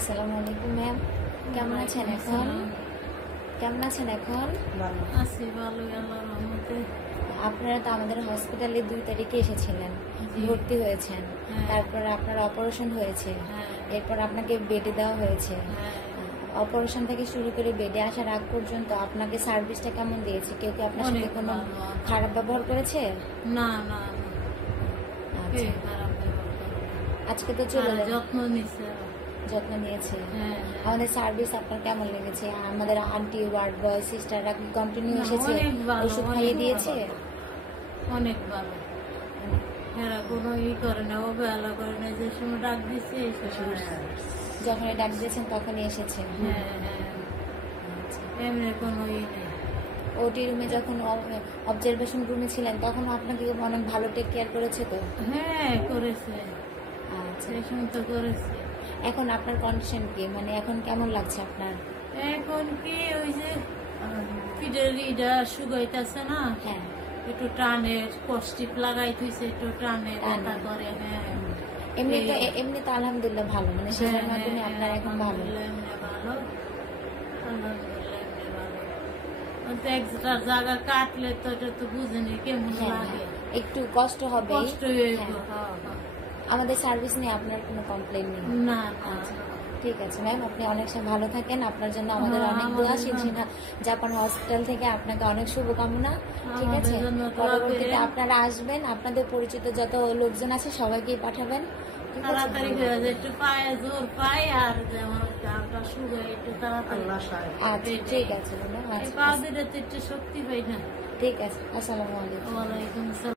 আসসালামু আলাইকুম ম্যাম, কেমন আছেন এখন? কেমন আছেন এখন? আছি ভালো, আল্লাহর রহমতে। আপনারা তো আমাদের হসপিটালে 2 তারিখে এসেছিলেন, ভর্তি হয়েছেন, তারপর আপনার অপারেশন হয়েছে, এরপর আপনাকে বেডে দেওয়া হয়েছে। অপারেশন থেকে শুরু করে বেডে আসার আগ পর্যন্ত আপনাকে সার্ভিসটা কেমন দিয়েছে? কেউ কি আপনার সাথে কোনো খারাপ ব্যবহার করেছে? না না, আজকে তো চলে যত্ন নিচ্ছে, যত্ন নিয়েছে। আমাদের সার্ভিস আপনার কেমন লেগেছে? আমাদের আন্টি, ওয়ার্ড বয়, সিস্টাররা কি কন্টিনিউ এসেছে, ওষুধ খাইয়ে দিয়েছে? অনেক ভালো। এরা কোনো করে না, অবহেলা করে না। যে সময় ডাক দিচ্ছে যখন ডাক দিয়েছেন তখনই এসেছে। এমনি কোনো নেই। ওটি রুমে যখন অবজারভেশন রুমে ছিলেন তখন আপনাকে অনেক ভালো টেক কেয়ার করেছে তো? হ্যাঁ করেছে। আচ্ছা, তো করেছে। এখন আপনার কন্ডিশন কি, মানে এখন কেমন লাগছে আপনার? এখন কি ওই যে পিঠের ইটা শুকাইতেছে না, হ্যাঁ, একটু টানের কষ্টিপ লাগাই থইছে, একটু টানে ব্যথা করে। হ্যাঁ, এমনি তো আলহামদুলিল্লাহ ভালো, মানে সেটার মাধ্যমে আপনার এখন ভালো। ভালো, আলহামদুলিল্লাহ এমনি ভালো। একটা জায়গা কাটলে তো এটা তো বুঝিনি কেমন লাগে, একটু কষ্ট হবে। কষ্ট আমাদের সার্ভিস নিয়ে আপনার কোনো কমপ্লেইন নেই? না। ঠিক আছে ম্যাম, আপনি অনেক ভালো থাকেন। আপনার জন্য আমাদের অনেক দোয়া। শিনশিনা জাপান হসপিটাল থেকে আপনাকে অনেক শুভকামনা। ঠিক আছে, পরবর্তীতে আপনারা আসবেন, আপনাদের পরিচিত যত লোকজন আছে সবাইকে পাঠাবেন। তাড়াতাড়ি একটু পায়ে জোর পাই, আর যেমন একটু তাড়াতাড়ি। আচ্ছা ঠিক আছে ম্যাম, পা দিলে তো একটু শক্তি পাই না। ঠিক আছে, আসসালামু আলাইকুম। ওয়ালাইকুম আসসালাম।